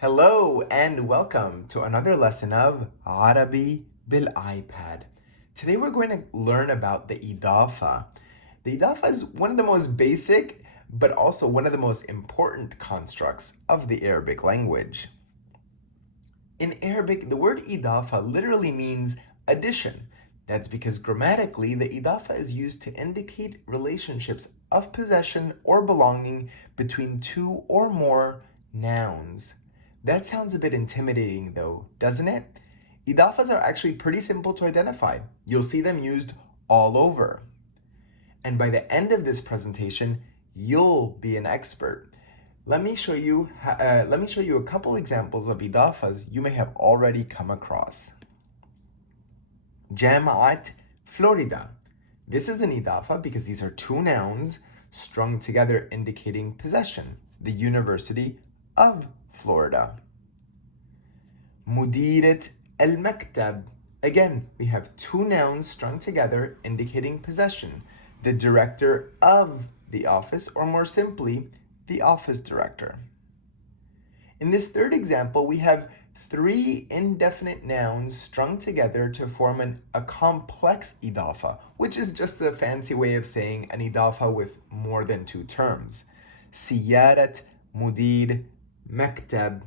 Hello and welcome to another lesson of Arabi bil iPad. Today we're going to learn about the Idaafa. The Idaafa is one of the most basic but also one of the most important constructs of the Arabic language. In Arabic, the word Idaafa literally means addition. That's because grammatically, the Idaafa is used to indicate relationships of possession or belonging between two or more nouns. That sounds a bit intimidating though, doesn't it? Idaafas are actually pretty simple to identify. You'll see them used all over. And by the end of this presentation, you'll be an expert. Let me show you a couple examples of idaafas you may have already come across. Jamaat Florida. This is an idaafa because these are two nouns strung together indicating possession. The University of Florida. Mudirat al-Maktab. Again, we have two nouns strung together indicating possession. The director of the office, or more simply, the office director. In this third example, we have three indefinite nouns strung together to form a complex idaafa, which is just a fancy way of saying an idaafa with more than two terms. Siyarat, mudir, maktab.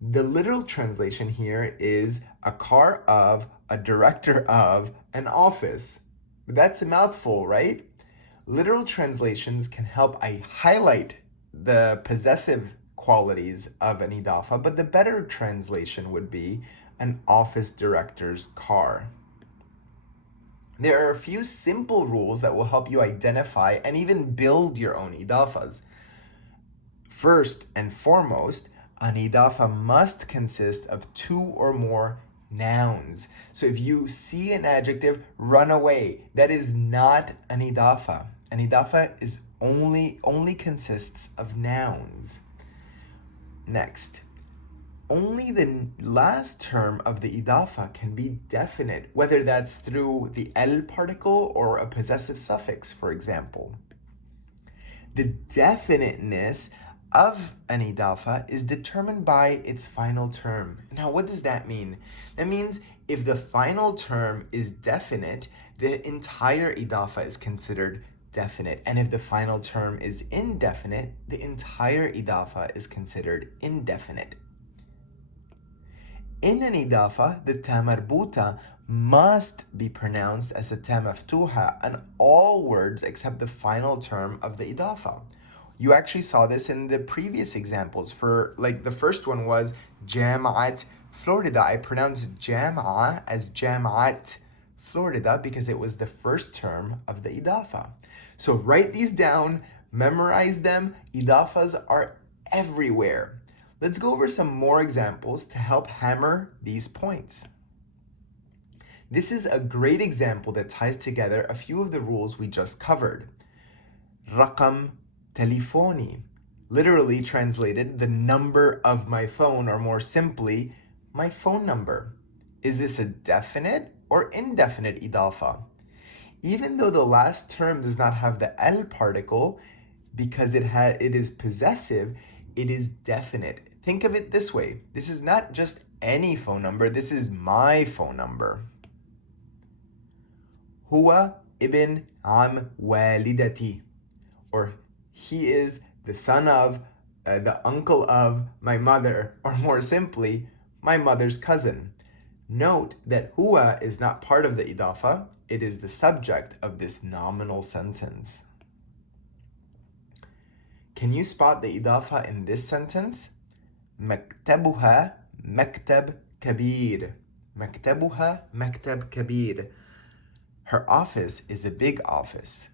The literal translation here is a car of, a director of, an office. That's a mouthful, right? Literal translations can help highlight the possessive qualities of an idaafa, but the better translation would be an office director's car. There are a few simple rules that will help you identify and even build your own idaafas. First and foremost, an idaafa must consist of two or more nouns. So if you see an adjective, run away. That is not an idaafa. An idaafa is only consists of nouns. Next, only the last term of the idaafa can be definite, whether that's through the el particle or a possessive suffix, for example. The definiteness of an idaafa is determined by its final term. Now, what does that mean? That means if the final term is definite, the entire idaafa is considered definite. And if the final term is indefinite, the entire idaafa is considered indefinite. In an idaafa, the ta marbuta must be pronounced as a ta maftuha on all words except the final term of the idaafa. You actually saw this in the previous examples. For like the first one was Jamaat Florida. I pronounced Jama'a as Jamaat Florida because it was the first term of the idaafa. So write these down, memorize them. Idaafas are everywhere. Let's go over some more examples to help hammer these points. This is a great example that ties together a few of the rules we just covered. Raqam telefoni, literally translated the number of my phone, or more simply, my phone number. Is this a definite or indefinite idaafa? Even though the last term does not have the el particle, because it is possessive, it is definite. Think of it this way. This is not just any phone number, this is my phone number. Huwa ibn am walidati, or he is the son of, the uncle of my mother, or more simply, my mother's cousin. Note that huwa is not part of the idaafa, it is the subject of this nominal sentence. Can you spot the idaafa in this sentence? مكتبها مكتب كبير. مكتبها مكتب كبير. Her office is a big office.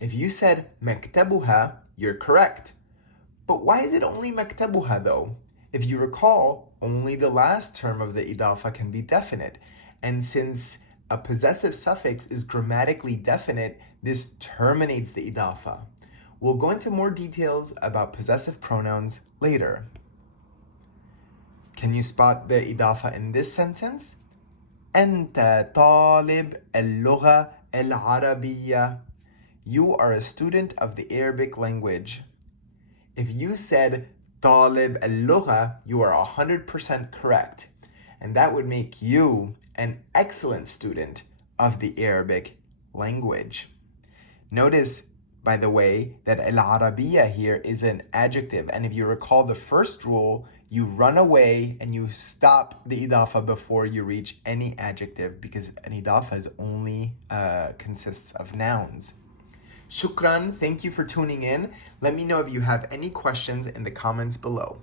If you said مكتبها, you're correct. But why is it only مكتبها though? If you recall, only the last term of the idaafa can be definite. And since a possessive suffix is grammatically definite, this terminates the idaafa. We'll go into more details about possessive pronouns later. Can you spot the idaafa in this sentence? أنت طالب اللغة العربية. You are a student of the Arabic language. If you said طالب اللغة, you are 100% correct. And that would make you an excellent student of the Arabic language. Notice, by the way, that al-Arabiya here is an adjective. And if you recall the first rule, you run away and you stop the Idaafa before you reach any adjective, because an Idaafa is only consists of nouns. Shukran, thank you for tuning in. Let me know if you have any questions in the comments below.